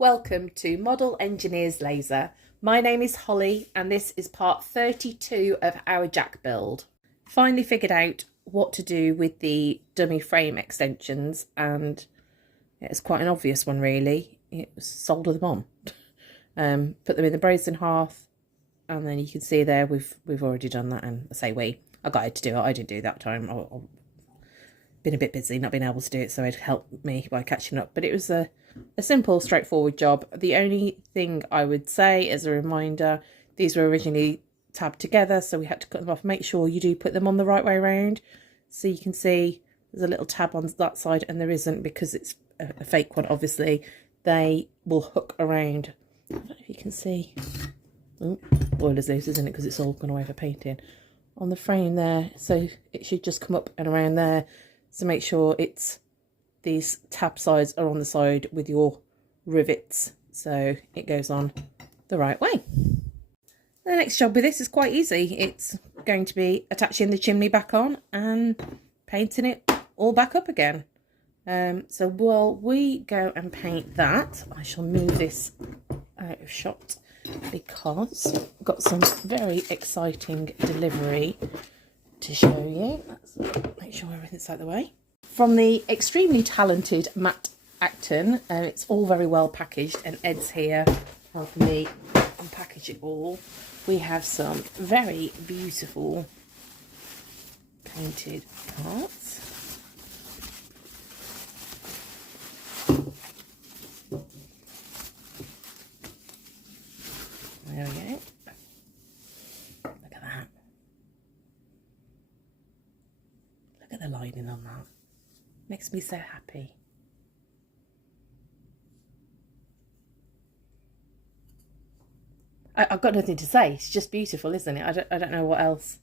Welcome to Model Engineers Laser. My name is Holly and this is part 32 of our jack build. Finally figured out what to do with the dummy frame extensions, and it's quite an obvious one really. It was solder them on. Put them in the brazen hearth, and then you can see there we've already done that. And I say I got it to do it. I didn't do that time. I've been a bit busy, not being able to do it, so it helped me by catching up. But it was a simple, straightforward job. The only thing I would say as a reminder, these were originally tabbed together, so we had to cut them off. Make sure you do put them on the right way around. So you can see there's a little tab on that side, and there isn't because it's a fake one, obviously. They will hook around. I don't know if you can see. Oh, oil is loose, isn't it? Because it's all gone away for painting. On the frame there, so it should just come up and around there. So make sure these tab sides are on the side with your rivets, so it goes on the right way. The next job with this is quite easy. It's going to be attaching the chimney back on and painting it all back up again. So while we go and paint that, I shall move this out of shot because I've got some very exciting delivery to show you. Let's make sure everything's out of the way. From the extremely talented Matt.acton, it's all very well packaged, and Ed's here helping me unpackage it all. We have some very beautiful painted parts. There we go. Look at that. Look at the lining on that. Makes me so happy. I've got nothing to say. It's just beautiful, isn't it? I don't know what else.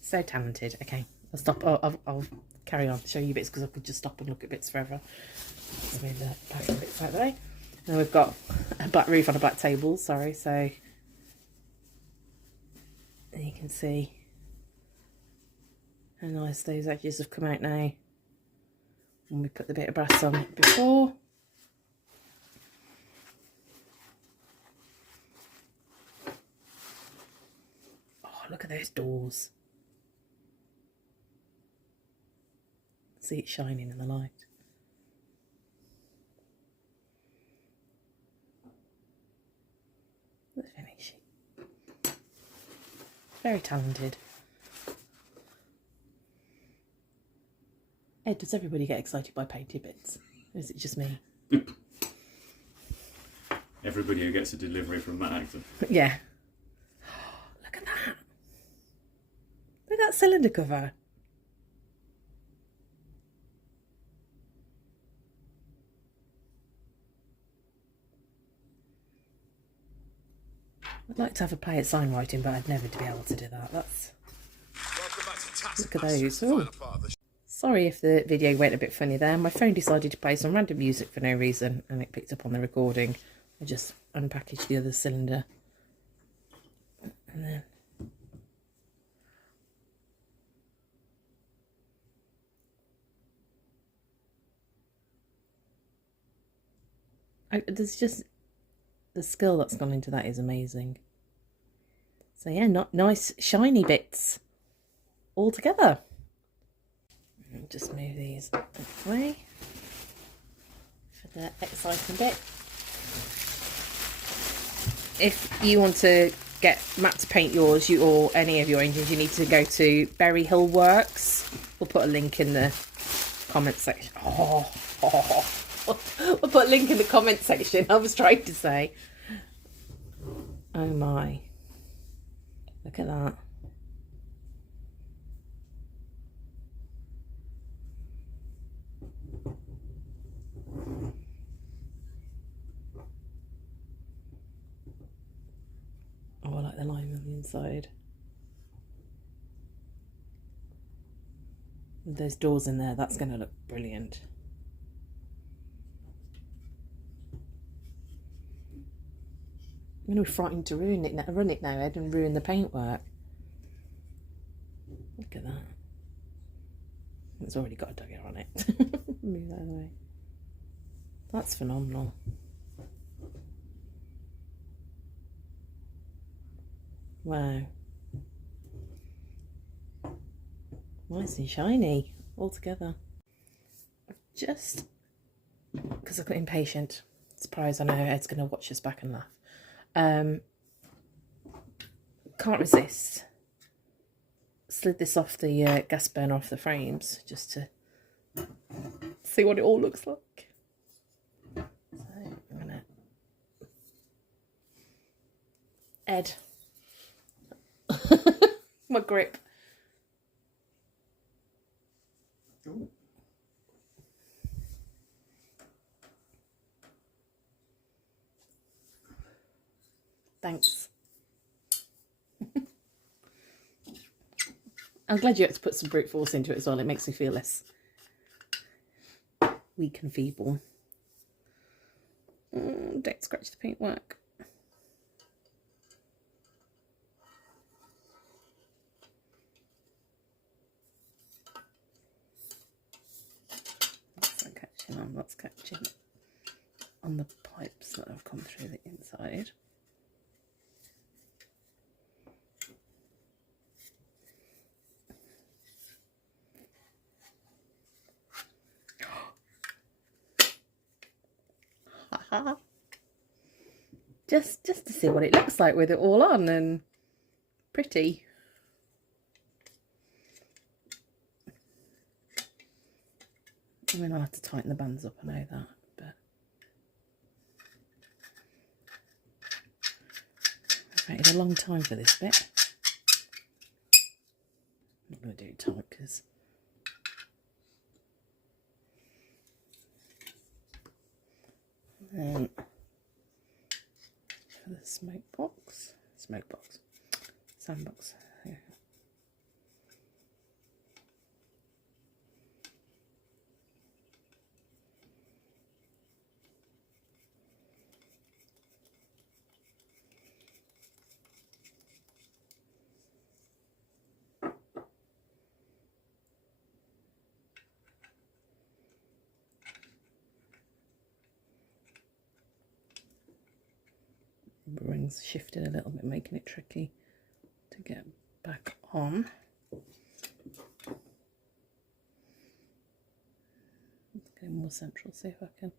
So talented. Okay, I'll stop. I'll carry on, show you bits, because I could just stop and look at bits forever. Let's move the packing bits out of the way. And we've got a black roof on a black table. Sorry, so you can see how nice those edges have come out now when we put the bit of brass on before. Oh, look at those doors. See it shining in the light. The finishing. Very talented. Ed, does everybody get excited by painted bits? Or is it just me? Everybody who gets a delivery from Matt.acton. Yeah. Look at that. Look at that cylinder cover. I'd like to have a play at sign writing, but I'd never be able to do that. Look at those. Ooh. Sorry if the video went a bit funny there. My phone decided to play some random music for no reason, and it picked up on the recording. I just unpackaged the other cylinder. And then there's just the skill that's gone into that is amazing. So yeah, not nice shiny bits all together. Just move these out of the way for the exciting bit. If you want to get Matt to paint yours, or any of your engines, you need to go to Berry Hill Works. We'll put a link in the comment section. We'll put a link in the comment section. I was trying to say. Oh my. Look at that. Oh, I like the lime on the inside. With those doors in there, that's going to look brilliant. I'm going to be frightened to run it now, Ed, and ruin the paintwork. Look at that. It's already got a dagger on it. Move that out of the way. That's phenomenal. Wow. Nice and shiny all together. Just because I've got impatient. Surprise, I know Ed's going to watch us back and laugh. Can't resist. Slid this off the gas burner off the frames just to see what it all looks like. So I'm gonna... Ed. My grip. Ooh. Thanks. I'm glad you had to put some brute force into it as well. It makes me feel less weak and feeble. Don't scratch the paintwork. That's catching on the pipes that have come through the inside. just to see what it looks like with it all on and pretty. I mean, I'll have to tighten the bands up, I know that, but I've waited a long time for this bit. I'm not going to do it tight because then for the sandbox, yeah. The rings shifted a little bit, making it tricky to get back on. Getting more central, see if I can.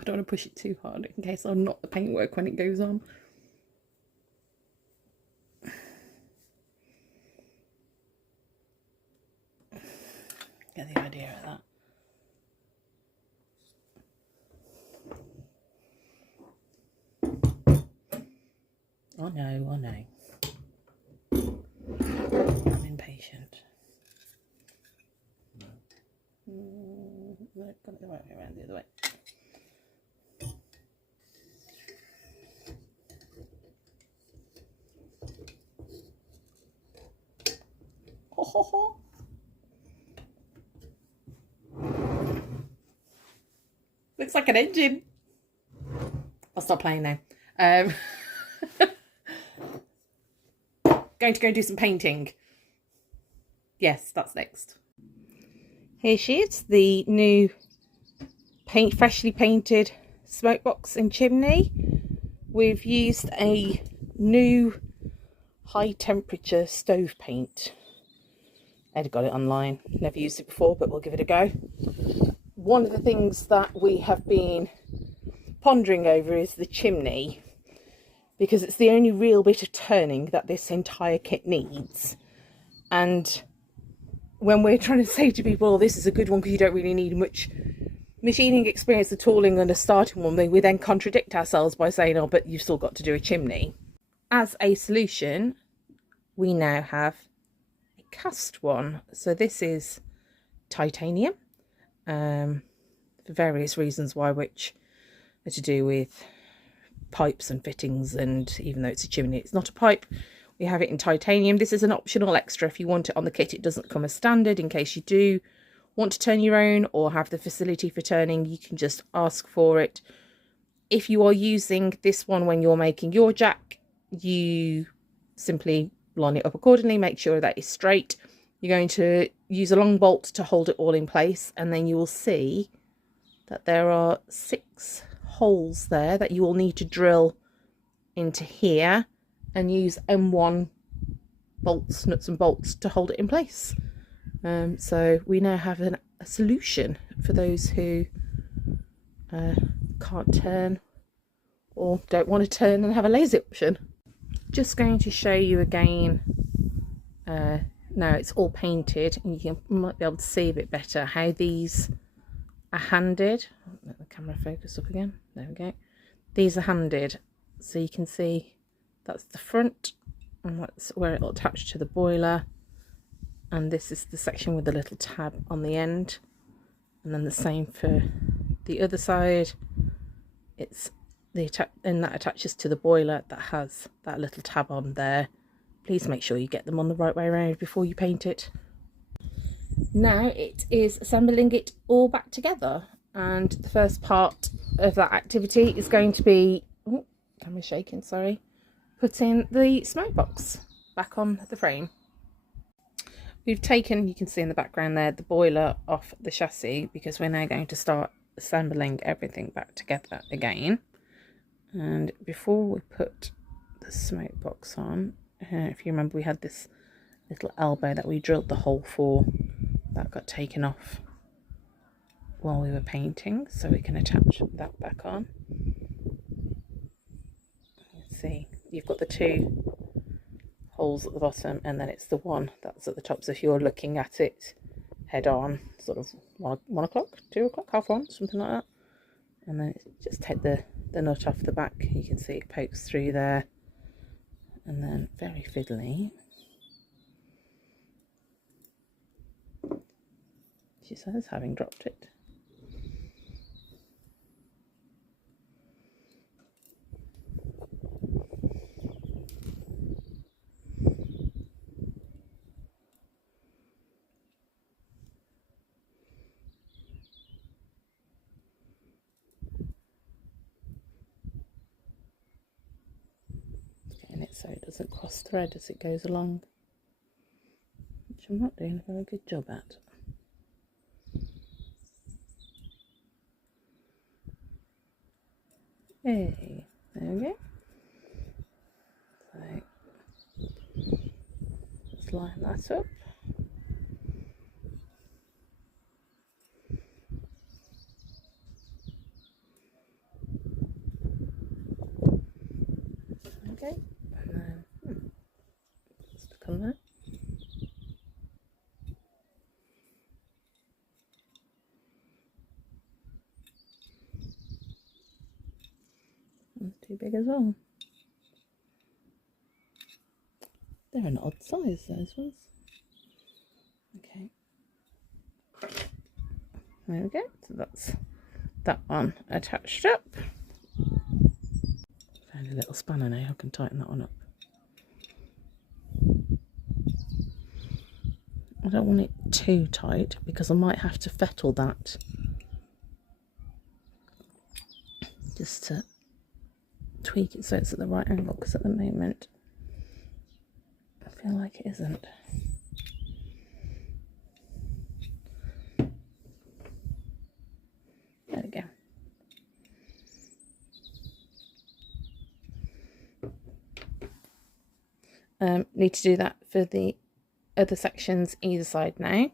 I don't want to push it too hard in case I'll knock the paintwork when it goes on. Get the idea of that. Oh no, oh no. I'm impatient. No, got it the right way around, the other way. Ho ho ho. Looks like an engine. I'll stop playing now. Going to go do some painting. Yes, that's next. Here she is, the new freshly painted smoke box and chimney. We've used a new high temperature stove paint. Ed got it online, never used it before, but we'll give it a go. One of the things that we have been pondering over is the chimney, because it's the only real bit of turning that this entire kit needs. And when we're trying to say to people, oh, this is a good one because you don't really need much machining experience or tooling and a starting one, we then contradict ourselves by saying, oh, but you've still got to do a chimney. As a solution, we now have a cast one. So this is titanium, for various reasons why, which are to do with pipes and fittings, and even though it's a chimney, it's not a pipe. We have it in titanium. This is an optional extra if you want it on the kit. It doesn't come as standard. In case you do want to turn your own or have the facility for turning, you can just ask for it. If you are using this one when you're making your jack, you simply line it up accordingly, make sure that it's straight. You're going to use a long bolt to hold it all in place, and then you will see that there are 6 holes there that you will need to drill into here and use M1 bolts, nuts and bolts to hold it in place. So we now have a solution for those who can't turn or don't want to turn and have a lazy option. Just going to show you again, now it's all painted and you might be able to see a bit better how these are handed. Let the camera focus up again, there we go. These are handed, so you can see that's the front and that's where it'll attach to the boiler, and this is the section with the little tab on the end, and then the same for the other side. It's and that attaches to the boiler that has that little tab on there. Please make sure you get them on the right way around before you paint it. Now it is assembling it all back together, and the first part of that activity is going to be, oh, camera's shaking, sorry, putting the smoke box back on the frame. We've taken, you can see in the background there, the boiler off the chassis because we're now going to start assembling everything back together again. And before we put the smoke box on, if you remember, we had this little elbow that we drilled the hole for that got taken off while we were painting, so we can attach that back on. Let's see, you've got the 2 holes at the bottom, and then it's the one that's at the top. So if you're looking at it head on, sort of 1 o'clock, 2 o'clock, half 1, something like that, and then just take the nut off the back. You can see it pokes through there, and then very fiddly, she says, having dropped it. Getting it so it doesn't cross thread as it goes along, which I'm not doing a very good job at. Hey, there we go. So let's line that up. Okay, and then stuck on there. Too big as well. They're an odd size, those ones. Okay. There we go. So that's that one attached up. Found a little spanner now, I can tighten that one up. I don't want it too tight because I might have to fettle that just to tweak it so it's at the right angle, because at the moment I feel like it isn't. There we go. Need to do that for the other sections either side now.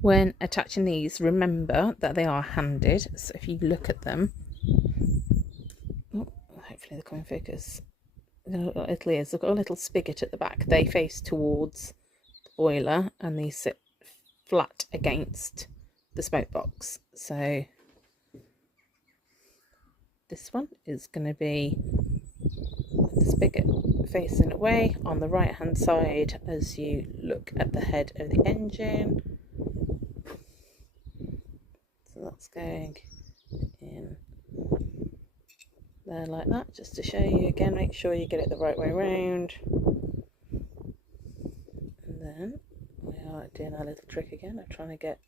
When attaching these, remember that they are handed, so if you look at them, hopefully they'll come in focus. They've got a little spigot at the back. They face towards the boiler and these sit flat against the smoke box. So this one is going to be the spigot facing away on the right hand side as you look at the head of the engine. So that's going in there like that, just to show you again. Make sure you get it the right way around, and then we are doing our little trick again of trying to get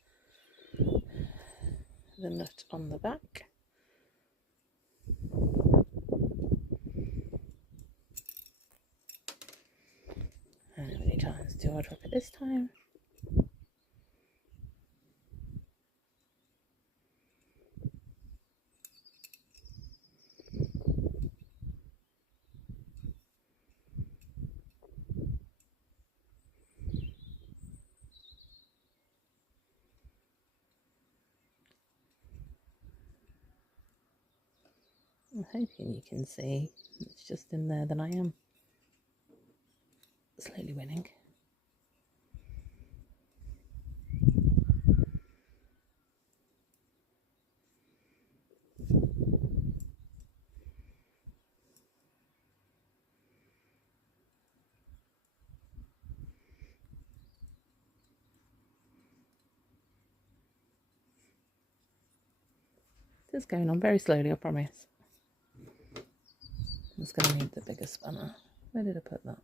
the nut on the back. too hard for it this time. I'm hoping you can see it's just in there that I am slowly winning. It's going on very slowly, I promise. I'm just going to need the bigger spanner. Where did I put that?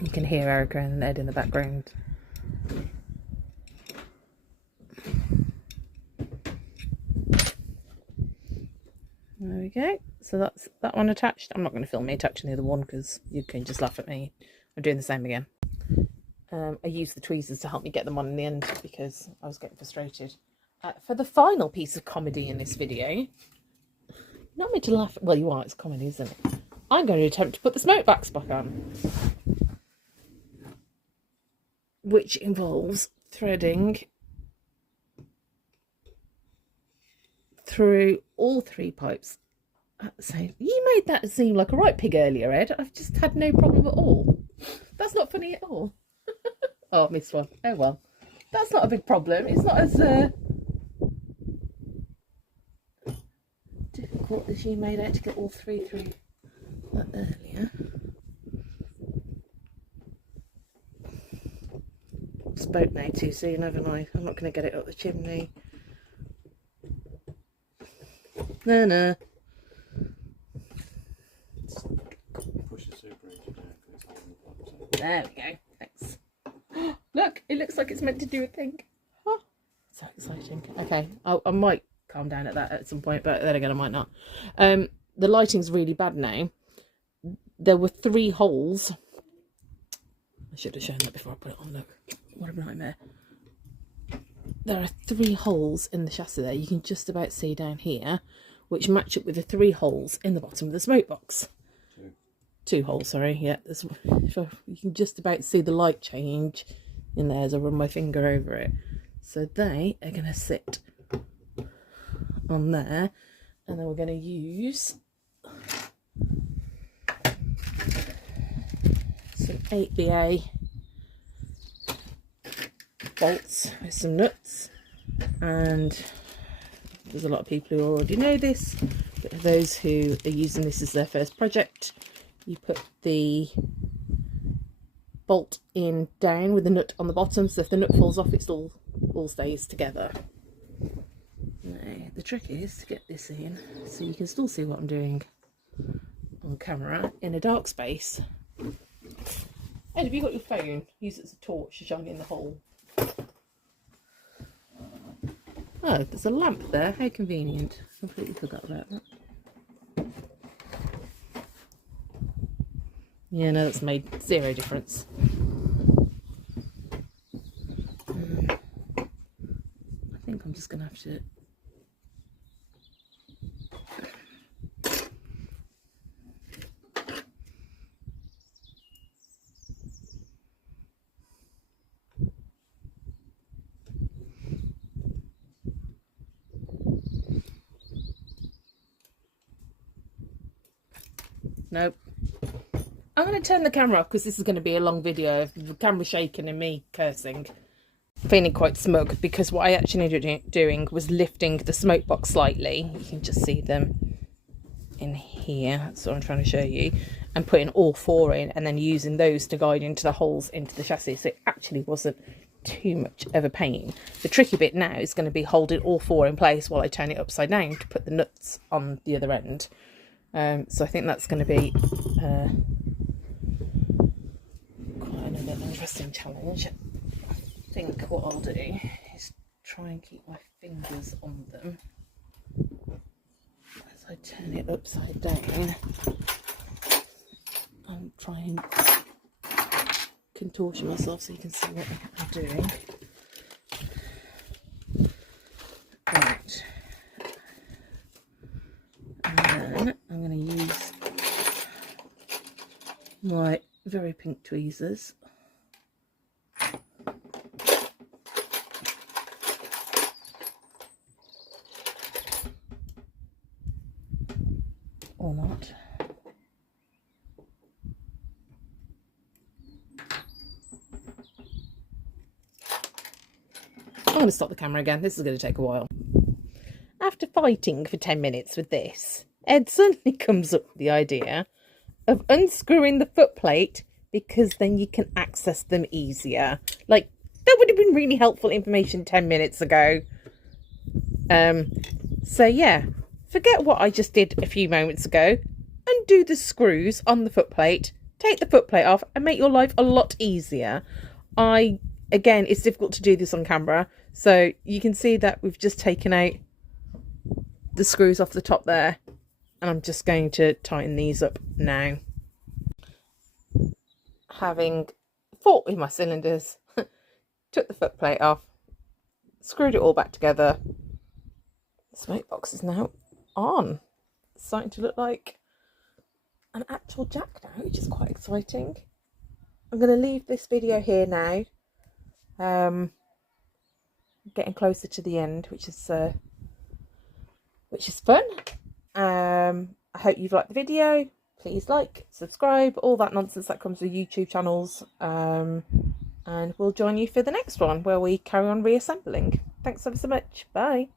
You can hear Erica and Ed in the background. There we go. So that's that one attached. I'm not going to film me attaching the other one because you can just laugh at me. I'm doing the same again. I used the tweezers to help me get them on in the end because I was getting frustrated. For the final piece of comedy in this video, not meant to laugh. Well, you are. It's comedy, isn't it? I'm going to attempt to put the smoke box back on, which involves threading through all 3 pipes. So you made that seem like a right pig earlier, Ed. I've just had no problem at all. That's not funny at all. Oh, I missed one. Oh well, that's not a big problem. It's not as difficult as you made out to get all 3 through that earlier. Spoke now too soon, haven't I? I'm not going to get it up the chimney. No. Push the separator down because it's holding the plugs up. There we go. Thanks. Look, it looks like it's meant to do a thing. Oh, so exciting. Okay, I might calm down at that at some point, but then again, I might not. The lighting's really bad now. There were 3 holes. I should have shown that before I put it on. Look, what a nightmare. There are 3 holes in the chassis there. You can just about see down here, which match up with the 3 holes in the bottom of the smoke box. 2 holes, sorry. Yeah, you can just about see the light change in there as I run my finger over it. So they are going to sit on there, and then we're going to use some 8BA bolts with some nuts, and there's a lot of people who already know this, but for those who are using this as their first project, you put the bolt in down with the nut on the bottom, so if the nut falls off, it all stays together. Now, the trick is to get this in so you can still see what I'm doing on camera in a dark space. Ed, have you got your phone? Use it as a torch to shine in the hole. Oh, there's a lamp there. How convenient. Completely forgot about that. Yeah, no, that's made 0 difference. I think I'm just going to have to... Nope. I'm going to turn the camera off because this is going to be a long video of the camera shaking and me cursing. Feeling quite smug because what I actually ended up doing was lifting the smoke box slightly. You can just see them in here. That's what I'm trying to show you. And putting all 4 in and then using those to guide into the holes into the chassis. So it actually wasn't too much of a pain. The tricky bit now is going to be holding all 4 in place while I turn it upside down to put the nuts on the other end. So I think that's going to be quite a another interesting challenge. I think what I'll do is try and keep my fingers on them as I turn it upside down and try and contortion myself so you can see what I'm doing. Right. And then I'm going to use my very pink tweezers or not. I'm going to stop the camera again. This is going to take a while. After fighting for 10 minutes with this, Ed suddenly comes up with the idea of unscrewing the foot plate because then you can access them easier. Like, that would have been really helpful information 10 minutes ago. So yeah, forget what I just did a few moments ago. Undo the screws on the foot plate, take the foot plate off and make your life a lot easier. Again, it's difficult to do this on camera, so you can see that we've just taken out the screws off the top there, and I'm just going to tighten these up now. Having fought with my cylinders, took the foot plate off, screwed it all back together. The smoke box is now on. It's starting to look like an actual jack now, which is quite exciting. I'm going to leave this video here now. Getting closer to the end, which is fun. I hope you've liked the video. Please like, subscribe, all that nonsense that comes with YouTube channels. And we'll join you for the next one where we carry on reassembling. Thanks ever so much. Bye.